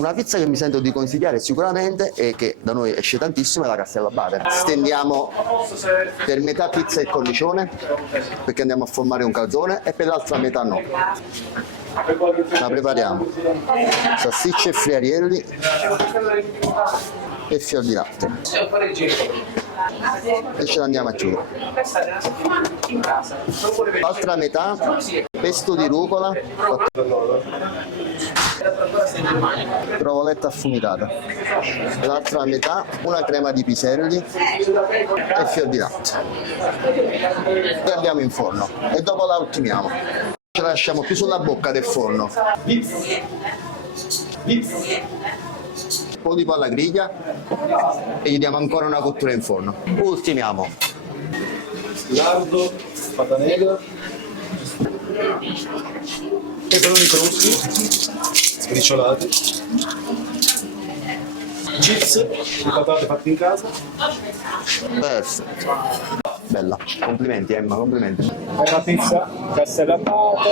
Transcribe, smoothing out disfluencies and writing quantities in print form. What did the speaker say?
Una pizza che mi sento di consigliare sicuramente e che da noi esce tantissimo è la castellabate. Stendiamo per metà pizza e cornicione perché andiamo a formare un calzone e per l'altra metà no. La prepariamo: salsicce e friarielli e fior di latte e ce l'andiamo a chiudere. L'altra metà pesto di rucola, provoletta affumitata, l'altra metà una crema di piselli e fior di latte e andiamo in forno e dopo la ultimiamo. Ce la lasciamo più sulla bocca del forno, un po' di pollo alla griglia e gli diamo ancora una cottura in forno. Ultimiamo lardo, pata negra, peperoni cruschi, sbriciolati, chips di patate fatte in casa. perfetto, bella, complimenti Emma, complimenti. È una pizza castellabate.